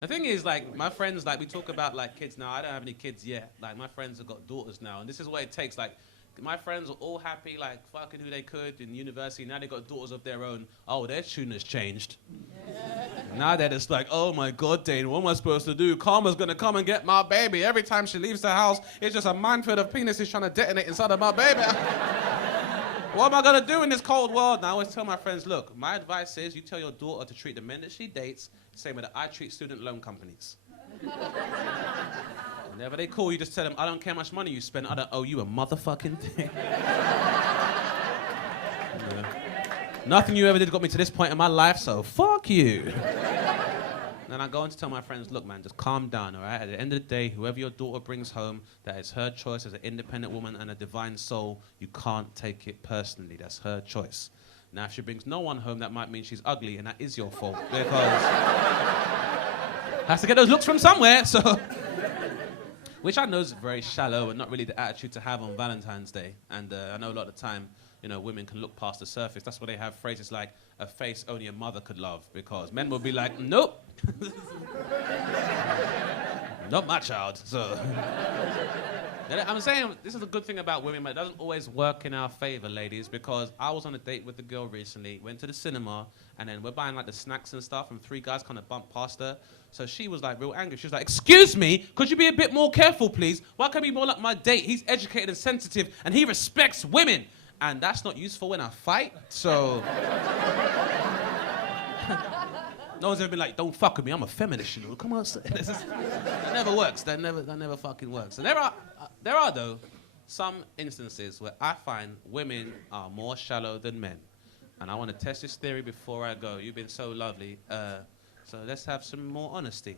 The thing is, like, my friends, like, we talk about, like, kids now. I don't have any kids yet. Like, my friends have got daughters now, and this is what it takes. Like, my friends were all happy, like, fucking who they could in university. Now they got daughters of their own. Oh, their tune has changed. Now they're just like, oh my God, Dane, what am I supposed to do? Karma's gonna come and get my baby. Every time she leaves the house, it's just a minefield of penises trying to detonate inside of my baby. What am I gonna do in this cold world? Now I always tell my friends, look, my advice is you tell your daughter to treat the men that she dates the same way that I treat student loan companies. Whenever they call you, just tell them, I don't care how much money you spend, I don't owe you a motherfucking thing. Yeah. Nothing you ever did got me to this point in my life, so fuck you. Then I go on to tell my friends, look, man, just calm down, all right? At the end of the day, whoever your daughter brings home, that is her choice as an independent woman and a divine soul. You can't take it personally. That's her choice. Now, if she brings no one home, that might mean she's ugly, and that is your fault, because has to get those looks from somewhere, so. Which I know is very shallow and not really the attitude to have on Valentine's Day. And I know a lot of the time, you know, women can look past the surface. That's why they have phrases like, a face only a mother could love, because men will be like, nope. Not my child, so. I'm saying this is a good thing about women, but it doesn't always work in our favor, ladies, because I was on a date with a girl recently, went to the cinema, and then we're buying like the snacks and stuff, and 3 guys kind of bumped past her. So she was like real angry. She was like, excuse me, could you be a bit more careful, please? Why can't he be more like my date? He's educated and sensitive, and he respects women. And that's not useful in a fight, so. No one's ever been like, don't fuck with me, I'm a feminist, you know, come on. That never works, that never fucking works. And there are though, some instances where I find women are more shallow than men. And I want to test this theory before I go. You've been so lovely, so let's have some more honesty.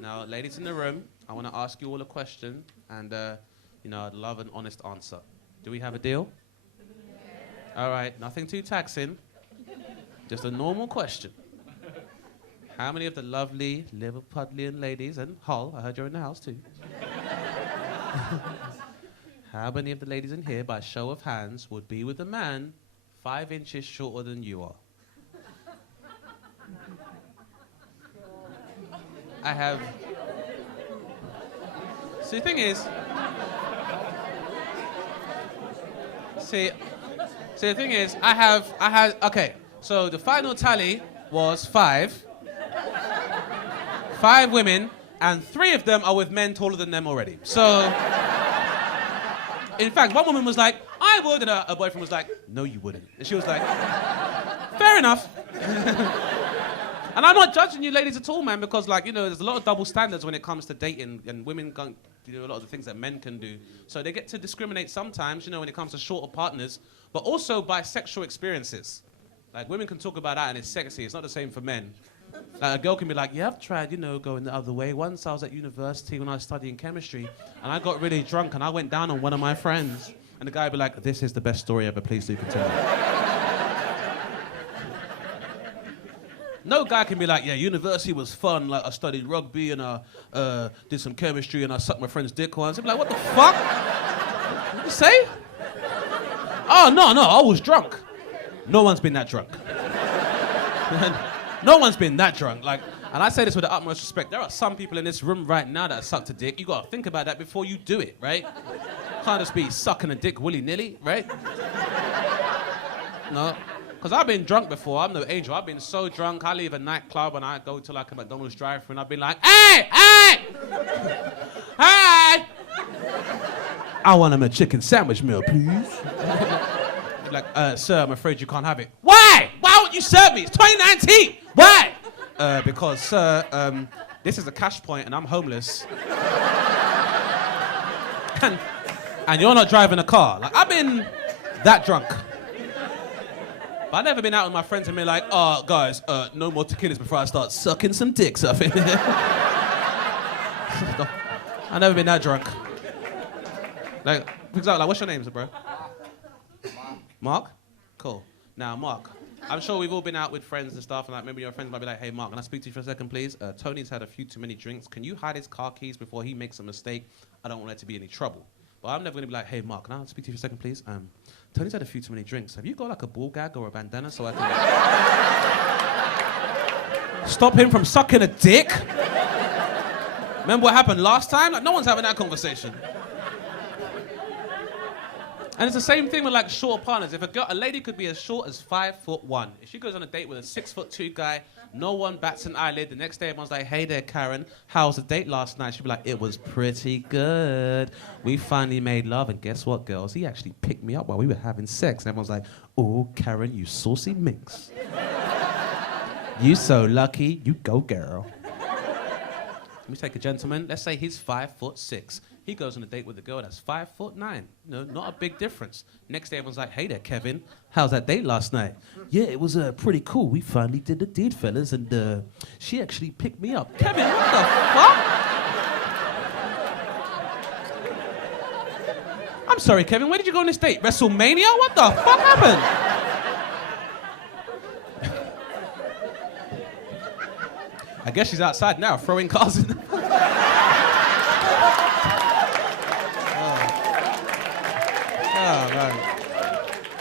Now, ladies in the room, I want to ask you all a question, and you know, I'd love an honest answer. Do we have a deal? Yeah. All right, nothing too taxing, just a normal question. How many of the lovely Liverpudlian ladies, and Hull, I heard you're in the house too. How many of the ladies in here, by show of hands, would be with a man 5 inches shorter than you are? I have. See, the thing is. See, the thing is, okay, so the final tally was 5. 5 women, and 3 of them are with men taller than them already. So, in fact, one woman was like, I would, and her boyfriend was like, no, you wouldn't. And she was like, fair enough. And I'm not judging you ladies at all, man, because, like, you know, there's a lot of double standards when it comes to dating, and women can't do a lot of the things that men can do. So they get to discriminate sometimes, you know, when it comes to shorter partners, but also by sexual experiences. Like, women can talk about that and it's sexy. It's not the same for men. Like, a girl can be like, yeah, I've tried, you know, going the other way. Once I was at university when I was studying chemistry, and I got really drunk and I went down on one of my friends. And the guy would be like, this is the best story ever, please do continue. No guy can be like, yeah, university was fun, like I studied rugby and I did some chemistry and I sucked my friend's dick once. He'd be like, what the fuck? What did you say? Oh, no, I was drunk. No one's been that drunk. No one's been that drunk. Like, and I say this with the utmost respect. There are some people in this room right now that sucked a dick. You gotta think about that before you do it, right? Can't just be sucking a dick willy-nilly, right? No. Because I've been drunk before. I'm no angel. I've been so drunk, I leave a nightclub and I go to like a McDonald's drive-thru and I've been like, hey! I want him a chicken sandwich meal, please. Like, sir, I'm afraid you can't have it. Why? Why won't you serve me? It's 2019. Why? Because, sir, this is a cash point and I'm homeless. and you're not driving a car. Like, I've been that drunk. But I've never been out with my friends and been like, oh, guys, no more tequilas before I start sucking some dicks up in here. I've never been that drunk. Like, for example, like, what's your name, bro? Mark? Cool. Now, Mark, I'm sure we've all been out with friends and stuff, and like maybe your friends might be like, hey, Mark, can I speak to you for a second, please? Tony's had a few too many drinks. Can you hide his car keys before he makes a mistake? I don't want there to be any trouble. But I'm never going to be like, hey, Mark, can I speak to you for a second, please? Tony's had a few too many drinks. Have you got like a ball gag or a bandana so I can stop him from sucking a dick? Remember what happened last time? Like, no one's having that conversation. And it's the same thing with like short partners. If a lady could be as short as 5'1", if she goes on a date with a 6'2" guy, no one bats an eyelid. The next day, everyone's like, "Hey there, Karen, how was the date last night?" She'd be like, "It was pretty good. We finally made love, and guess what, girls? He actually picked me up while we were having sex." And everyone's like, "Oh, Karen, you saucy minx. You so lucky. You go, girl." Let me take a gentleman. Let's say he's 5'6". He goes on a date with a girl that's 5'9". No, not a big difference. Next day, everyone's like, "Hey there, Kevin. How's that date last night?" "Yeah, it was pretty cool. We finally did the deed, fellas, and she actually picked me up." Kevin, what the fuck? I'm sorry, Kevin. Where did you go on this date? WrestleMania? What the fuck happened? I guess she's outside now, throwing cars in the... Oh, man.